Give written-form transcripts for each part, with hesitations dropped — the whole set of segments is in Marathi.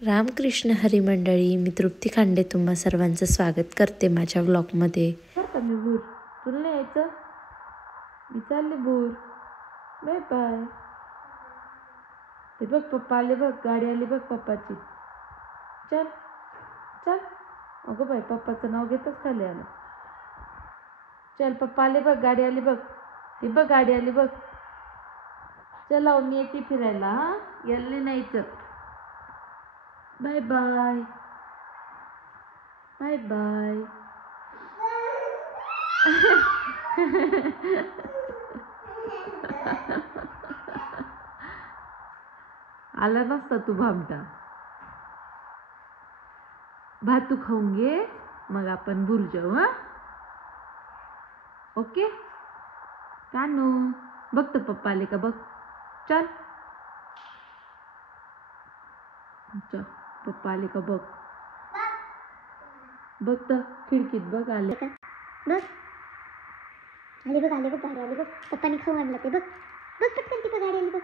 रामकृष्ण हरी मंडळी, मी तृप्ती खांडे तुम्हा सर्वांचं स्वागत करते माझ्या व्लॉगमध्ये. मी भूर तुला नाही यायचं. मी चालले भूर. Bye bye. ते बघ पप्पा आले बघ, गाडी आली बघ पप्पाची. चल चल. अगं बाई, पप्पाचं नाव घेतच खाली आलं. चल पप्पा आले बघ, गाडी आली बघ. ती बघ गाडी आली बघ. चला मी येते फिरायला. हा यायला नाहीच. Bye bye bye bye. आला नसता तू भामटा. भात तू खाऊन घे, मग आपण भूर जाऊ. हा ओके. कानू बघ तर पप्पा आले का बघ. चल चल, पप्पा आले का बघ. बघ तर खिडकीत बघ आले का बघ. आले बघ, आले बघ, गाडी आली बघ. पप्पानी खाऊ आणलं ते बघ. बघ पटकन ती गाडी आली बघ.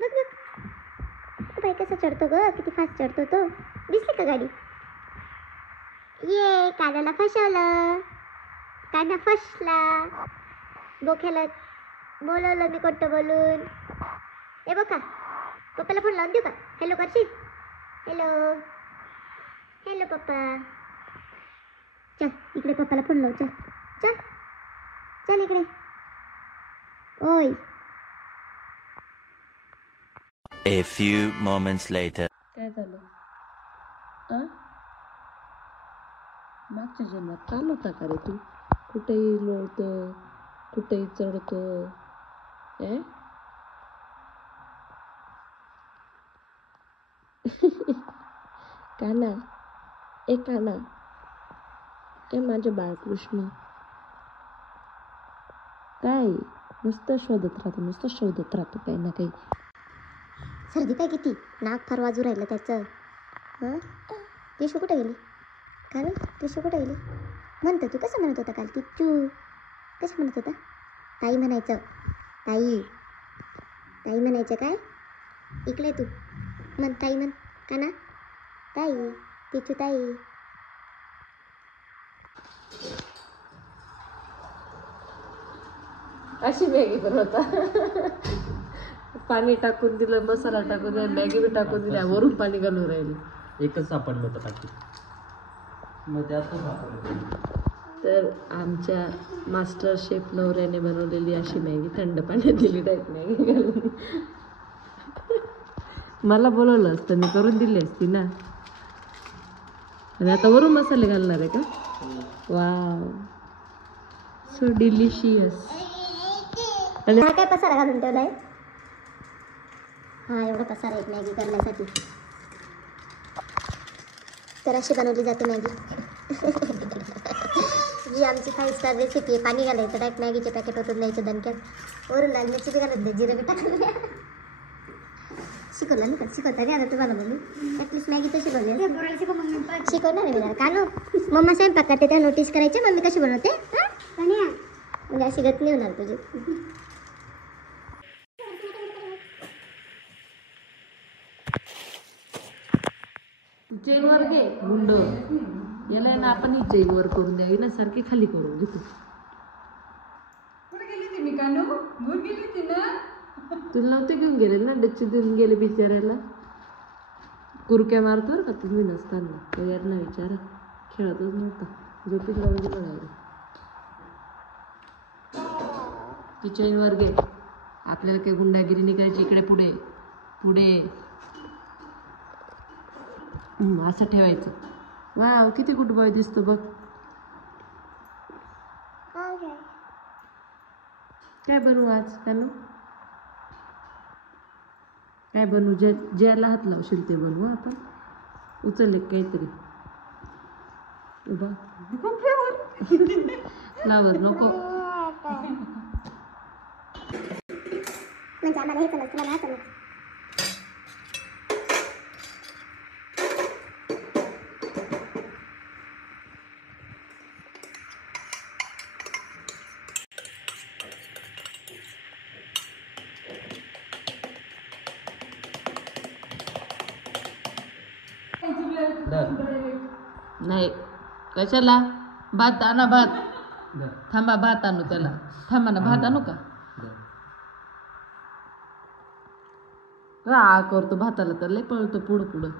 बघ बघ बाई कसा चढतो ग, किती फास्ट चढतो तो. दिसली का गाडी. ये कानाला फसवलं. काना फसला. बोक्याला बोलवलं मी कोणतं बोलून. हे बघ का, पप्पाला फोन लावून देऊ का. हॅलो करशील. हॅलो हॅलो पप्पा. चल इकडे पप्पाला फोन लाव. चल चल चल इकडे. ओय. A few moments later. काय झालं. मागच्या जन्मात काल होता का रे तू. कुठेही लोळतो, कुठेही चढतो. काना ए काना ए माझे बाळकृष्ण. काय नुसतं शोधत राहतो काही ना काही. सर्दी काय किती, नाक फार वाजू राहिलं त्याचं. हां टिशू कुठे गेली. काय टिशू कुठे गेली. म्हणतो तू कसं म्हणत होता काल ती चू. कसं म्हणत होता. ताई म्हणायचं. ताई ताई म्हणायचं काय. इकडे तू म्हण ताई म्हण. का ना ताई तिचू ताई. अशी मॅगी बनवता. पाणी टाकून दिलं, मसाला टाकून दिला, मॅगी बी टाकून दिल्या, वरून पाणी घालून राहिले. एकच सापडलं होतं टाकी. मग तर आमच्या मास्टर शेफ नवऱ्याने बनवलेली अशी मॅगी, थंड पाण्यात दिली टाईप मॅगी घालून. मला बोलवलं असतं, मी करून दिली असती ना. आणि आता वरून मसाले घालणार आहे का. Wow so delicious. आणि हा काय पसारा घालून ठेवलाय. हा एवढा पसारा एक मॅगी करण्यासाठी. तर अशी बनवली जाते मॅगी. जी आमची 5 स्टार रेसिपी आहे. पाणी घालायचं, डायरेक्ट मॅगीचे पॅकेट होतं द्यायचं दणक्यात. वरून लाल मिरची बी घालत नाही, जिरं बी टाकलं. शिकवलं ना का, शिकवता रे आता तुम्हाला मम्मी. ॲटलीस्ट मॅगी तर शिकवली. शिकवणार आहे मी. का नो मम्मा स्वयंपाक करते त्या नोटीस करायचे मम्मी कशी बनवते. म्हणजे अशी गत नाही होणार तुझी. चेनवर घे गुंड. याला ना आपण ही चेनवर करून द्यावी ना, सारखी खाली करून घेतो. तुला नव्हते घेऊन गेले ना, डच्ची देऊन गेले बिचारायला. कुरक्या मारतो बरं का तुम्ही नसताना. तो यांना विचारा, खेळतच नव्हता, झोपीत लावून दिलं. ती चेनवर घे. आपल्याला काही गुंडागिरी नाही करायची. इकडे पुढे पुढे असं ठेवायचं. वाव किती गुड बॉय दिसतो बघ. काय बनवू आज कानू. काय बनवू. ज्याला हात लावशील ते बनवू आपण. उचल एक काहीतरी. उभा लावर नको. म्हणजे आम्हाला हे चला तुला नाही चला. धर नाही कशाला भात आणा भात धर थांबा भात आणू त्याला थांबा ना भात आणू का धर आ करतो भाताला तर लय पळतो पुढं पुढं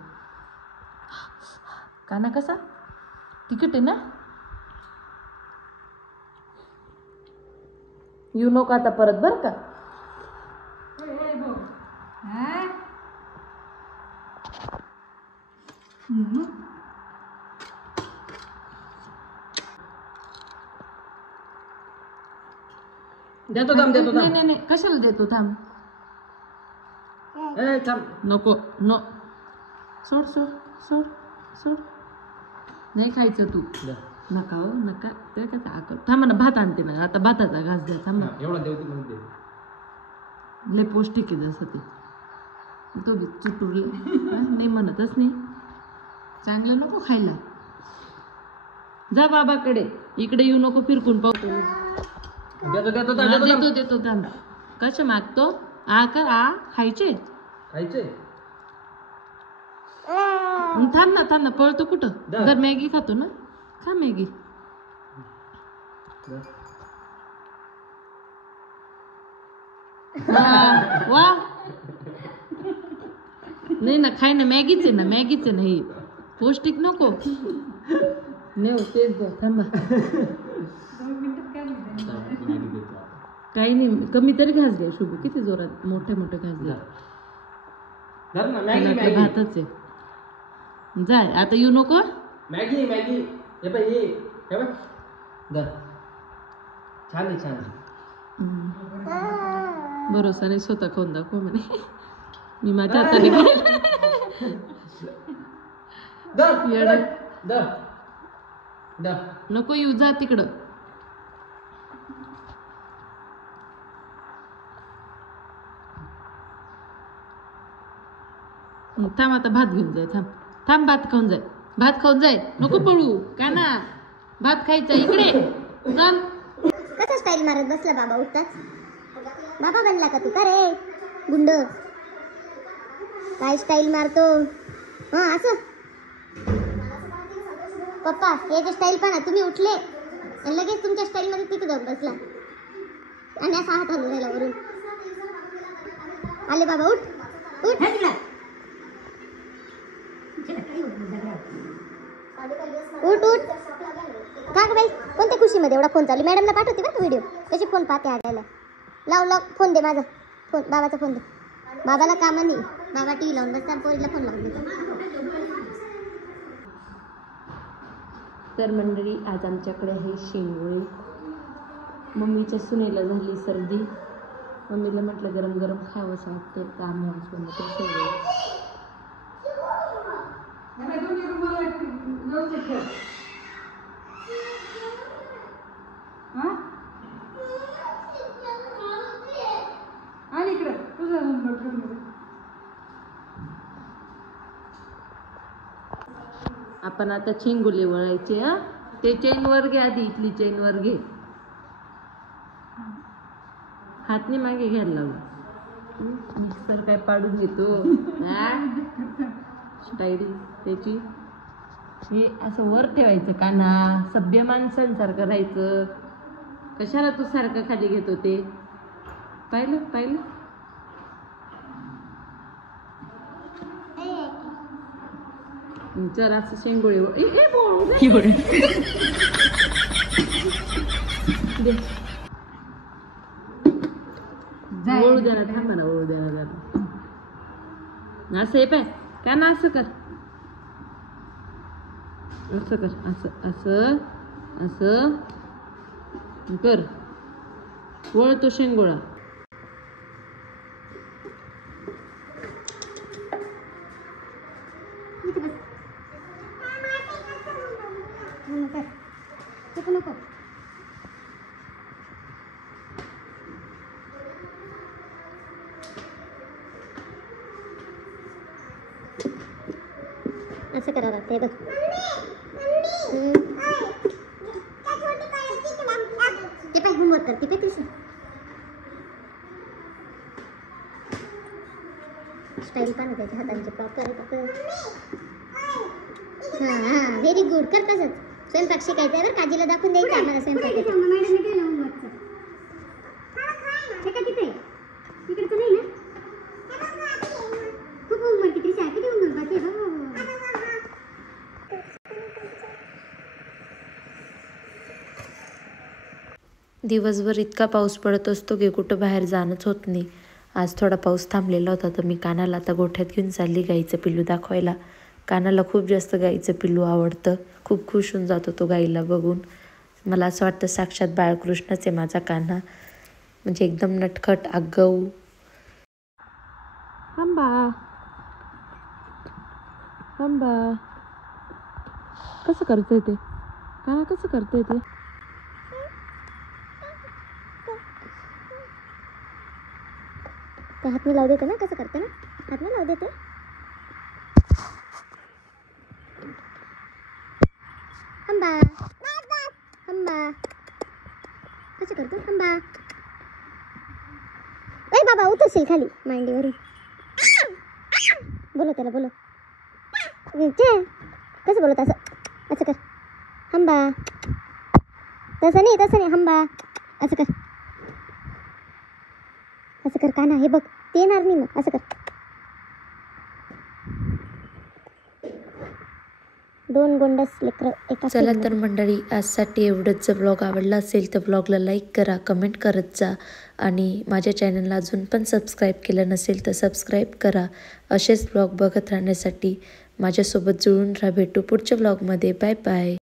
काना कसा तिकट आहे ना येऊ नको आता परत बर का देतो थांब देतो नाही थांब नाही नाही कशाला देतो थांब ए थांब नको नो सोड सोड सोड सोड नाही खायचं तू धर. नका हो नका ते काय आकर थांबा ना भात आणते ना आता भाताचा घास द्या थांबा हा, एवढा देऊ तू दे लय पौष्टिक आहे जसं ते तो बी चुटुरले नाही म्हणतच नाही चांगलं नको खायला जा बाबाकडे इकडे येऊ नको फिरकून पाहतो देतो देतो हा, देतो देतो देतो थांब कसे मागतो आ कर आ खायचे खायचे थांब ना पळतो कुठं जा. जर मॅगी खातो ना खा मॅगी धर. वा नाही ना खाय ना मॅगीच आहे ना हे पौष्टिक नको नाही हो, तेच द्या थांबा मॅगी देतो आता. काही नाही कमी तरी घास घ्या शुभ किती जोरात मोठे मोठे घास घ्या धर ना त्याला मॅगी आपलं मॅगी भातच आहे जाय आता येऊ नको मॅगी मॅगी हे पाय हे बघ धर छान आहे छान आहे भरोसा नाही स्वतः खाऊन दाखव म्हणे मी माझ्या हाताने धर येडे. धर धर नको येऊ जा तिकडं थांब आता भात घेऊन जाय थांब भात खाऊन जाय नको पळू का ना भात खायचा इकडे चल कसा स्टाईल मारत बसला बाबा उठताच बाबा बनला का तू का रे गुंड काय स्टाईल मारतो हा असं पप्पा याची स्टाईल पहा ना तुम्ही उठले आणि लगेच तुमच्या स्टाईल मध्ये तिथे जाऊन बसला आणि असा हात हलवून राहिला वरून आले बाबा उठ उठ उठ उठ का ग बाई कोणत्या खुशीमध्ये एवढा फोन चालू मॅडमला पाठवते बरं व्हिडिओ त्याची फोन पाहते आणायला लाव फोन दे माझा फोन बाबाचा फोन दे बाबाला कामं नाही बाबा टी व्ही लावून बसता पोरीला फोन लावून देतो तर मंडळी आज आमच्याकडे आहे शेंगोळे मम्मीच्या सुनेला झाली सर्दी मम्मीला म्हटलं गरम गरम खावं असं वाटतं तर आम्ही आज बनवतो शेंगोळे आपण आता शेंगोळे वळायचे हा ते चेन वर घे आधी इथली चेन वर घे हातने मागे घ्यायला लावलं मिक्सर काय पाडून घेतो स्टाईल त्याची हे असं वर ठेवायचं काना सभ्य माणसांसारखं राहायचं कशाला तू सारखं खाली घेत होते पाहिलं चल असं शेंगोळे ओळू द्यायला थांबा ना ओळू द्यायला असं आहे पाय का ना असं कर असं कर वळतो शेंगोळा नको असं करावं लागतंय बघ ते पाय होमवर्क करते काय तसं स्टाईल पण त्याच्या हातांचे प्रॉपर आहे हां हां व्हेरी गुड कर तसंच. स्वयंपाक शिकायचा आहे बरं काजीला दाखवून द्यायचं आम्हाला स्वयंपाक. हे का तिथे तिकडचं नाही ना. खूप होमवर्क किती होमवर्क बाकी आहे बाबा. दिवसभर इतका पाऊस पडत असतो की कुठं बाहेर जाणंच होत नाही. आज थोडा पाऊस थांबलेला होता तर मी कानाला आता गोठ्यात घेऊन चालली गाईचं पिल्लू दाखवायला. कानाला खूप जास्त गाईचं पिल्लू आवडतं. खूप खुश होऊन जातो तो गाईला बघून. मला असं वाटतं साक्षात बाळकृष्णच आहे माझा कान्हा. म्हणजे एकदम नटखट आगाऊ. हंबा हंबा कसं करतोय ते काना कसं करतोय ते. ते हात मी लावू देते ना कसं करते ना. हात मी लावू देते. हंबा हंबा कसं करतो हंबा. ए बाबा उतरशील खाली मांडीवरून. बोलो त्याला बोलो. कसं बोलत असं असं कर. हंबा तसं नाही हंबा असं कर. असं कर काना. हे बघ ते येणार नाही मग. असं कर. 2 गोंडस लेकरं एका. चला तर मंडळी आजसाठी एवढंच. जर ब्लॉग आवडला असेल तर ब्लॉगला लाईक करा, कमेंट करत जा आणि माझ्या चॅनलला अजून पण सबस्क्राईब केलं नसेल तर सबस्क्राईब करा. असेच ब्लॉग बघत राहण्यासाठी माझ्यासोबत जुळून राहा. भेटू पुढच्या ब्लॉगमध्ये. Bye bye.